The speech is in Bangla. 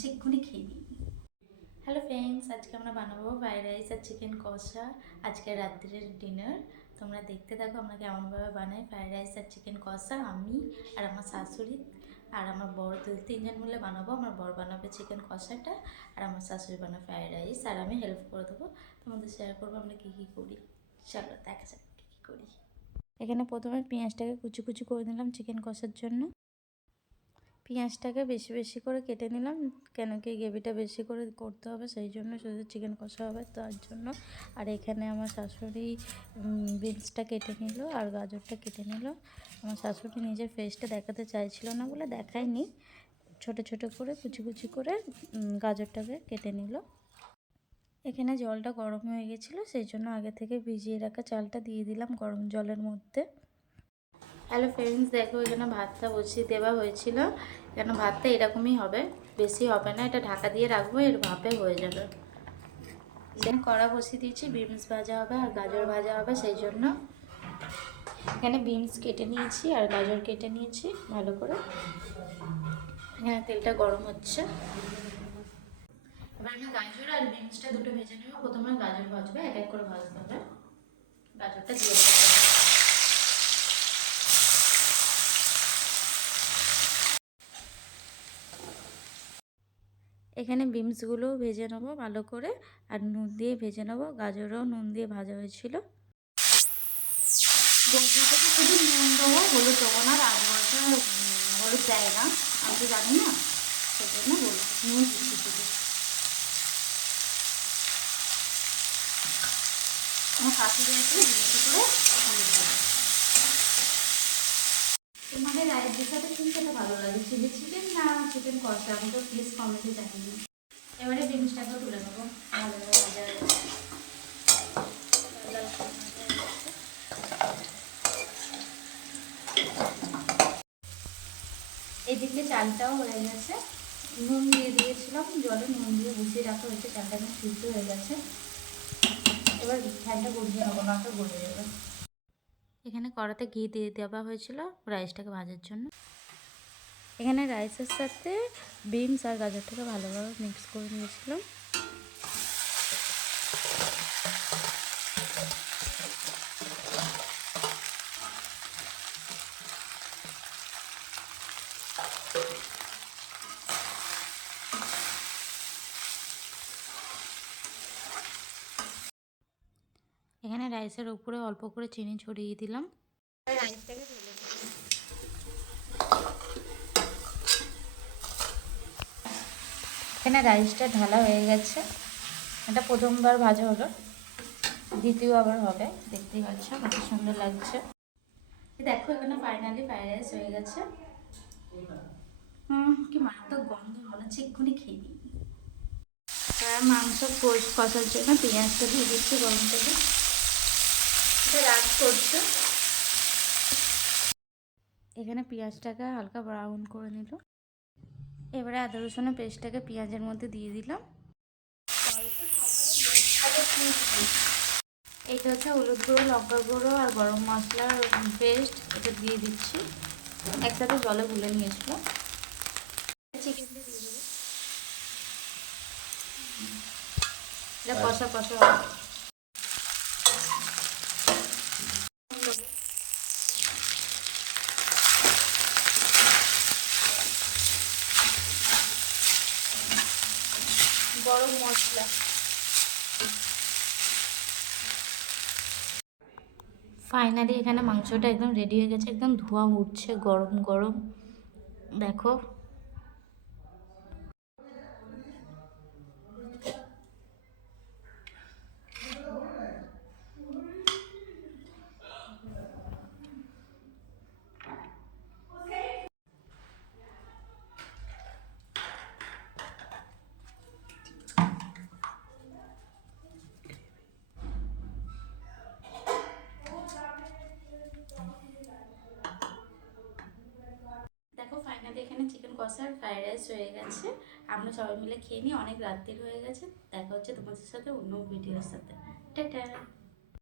হচ্ছে এক্ষুনি খেয়ে নিই। হ্যালো ফ্রেন্ডস, আজকে আমরা বানাবো ফ্রাইড রাইস আর চিকেন কষা। আজকে রাত্রের ডিনার। তোমরা দেখতে থাকো আমরা কেমনভাবে বানাই ফ্রাইড রাইস আর চিকেন কষা। আমি আর আমার শাশুড়ি আর আমার বর তিনজন মিলে বানাবো। আমার বর বানাবে চিকেন কষাটা আর আমার শাশুড়ি বানাবে ফ্রাইড রাইস, আর আমি হেল্প করে দেবো। তোমাদের শেয়ার করবো আমরা কী কী করি। চলো দেখা যাক কী কী করি। এখানে প্রথমে পেঁয়াজটাকে কুচি কুচি করে নিলাম চিকেন কষার জন্য। পেঁয়াজটাকে বেশি বেশি করে কেটে নিলাম, কেন কি গ্রেভিটা বেশি করে করতে হবে, সেই জন্য শুধু চিকেন কষা হবে তার জন্য। আর এখানে আমার শাশুড়ি বিনসটা কেটে নিল আর গাজরটা কেটে নিল। আমার শাশুড়ি নিজের ফেসটা দেখাতে চাইছিল না বলে দেখায়নি, ছোট ছোট করে কুচি কুচি করে গাজরটাকে কেটে নিল। এখানে জলটা গরম হয়ে গেছিলো, সেই জন্য আগে থেকে ভিজিয়ে রাখা চালটা দিয়ে দিলাম গরম জলের মধ্যে। হ্যালো ফ্রেন্ডস, দেখো এখানে ভাতটা বসিয়ে দেওয়া হয়েছিল। এখানে ভাতটা এরকমই হবে, বেশি হবে না। এটা ঢাকা দিয়ে রাখবো, এর ভাপে হয়ে যাবে। এখানে কড়া বসিয়ে দিয়েছি, বিনস ভাজা হবে আর গাজর ভাজা হবে, সেই জন্য এখানে বিনস কেটে নিয়েছি আর গাজর কেটে নিয়েছি ভালো করে। এখানে তেলটা গরম হচ্ছে। এবার আমি গাজর আর বিনসটা দুটো ভেজে নেব। প্রথমে গাজর ভাজবে, এক এক করে ভাজতে হবে। গাজরটা দিয়ে দেবো। এখানে বিনসগুলোও ভেজে নেবো ভালো করে আর নুন দিয়ে ভেজে নেবো। গাজরও নুন দিয়ে ভাজা হয়েছিল। শুধু নুন দেবো, হলুদ দেবো না। আর 8 বছর হলুদ দেয় না, আমি তো জানি না, সেই জন্য হলুদ নুন দিচ্ছি শুধু। আমার শাশুড়ি আছে জিজ্ঞেস করে হলুদ দেবো। তোমাদের রাইসের সাথে কি খেতে ভালো লাগে, চিলি চিকেন না চিকেন কষা? আমি তো প্লিজ কমেন্টে জানিয়ে। এবারে বিনসটাকেও তুলে নেবো ভালোভাবে ভাজা হয়ে গেছে। এদিকে চালটাও হয়ে গেছে, নুন দিয়ে দিয়েছিলাম, জলে নুন দিয়ে বসিয়ে রাখা হয়েছে। চালটা একদম সিদ্ধ হয়ে গেছে। এবার ফ্যানটা গড়িয়ে নেবো, না তো গড়ে যাবে। এখানে কড়াতে ঘি দিয়ে দেওয়া হয়েছিল রাইসটাকে ভাজার জন্য। এখানে রাইসের সাথে বিনস আর গাজরটাকে ভালোভাবে মিক্স করে নিয়েছিলাম। এখানে রাইসের উপরে অল্প করে চিনি ছড়িয়ে দিলাম। রাইসটাকে ঢেলে দিলাম। এখানে রাইসটা ঢালা হয়ে গেছে। এটা প্রথমবার ভাজা হলো, দ্বিতীয় আবার হবে। দেখতেই পাচ্ছ কত সুন্দর লাগছে। দেখো এখানে ফাইনালি ফ্রাইড রাইস হয়ে গেছে। কি মারাত্মক গন্ধ, মনে হচ্ছে এক্ষুনি খেয়ে নিই। মাংস কষার জন্য পেঁয়াজটা দিয়ে দিচ্ছি গরম তেলে। এটা রাগ করছে। এখানে পেঁয়াজটাকে হালকা ব্রাউন করে নিল। এবারে আদা রসুনের পেস্টটাকে পেঁয়াজের মধ্যে দিয়ে দিলাম। এটা হচ্ছে হলুদ গুঁড়ো, লঙ্কা গুঁড়ো আর গরম মশলার পেস্ট, এটা দিয়ে দিচ্ছি। একসাথে জলে গুলে নিয়েছিল। চিকেনটা দিয়ে দেবো। এটা কষা কষা হবে। গরম মশলা, ফাইনালি এখানে মাংসটা একদম রেডি হয়ে গেছে। একদম ধোঁয়া উঠছে গরম গরম, দেখো। দেখো ফাইনালি এখানে চিকেন কষা আর ফ্রাইড রাইস হয়ে গেছে। আমরা সবাই মিলে খেয়ে নিই, অনেক রাত্রির হয়ে গেছে। দেখা হচ্ছে তোমাদের সাথে অন্য ভিডিওর সাথে। টাটা।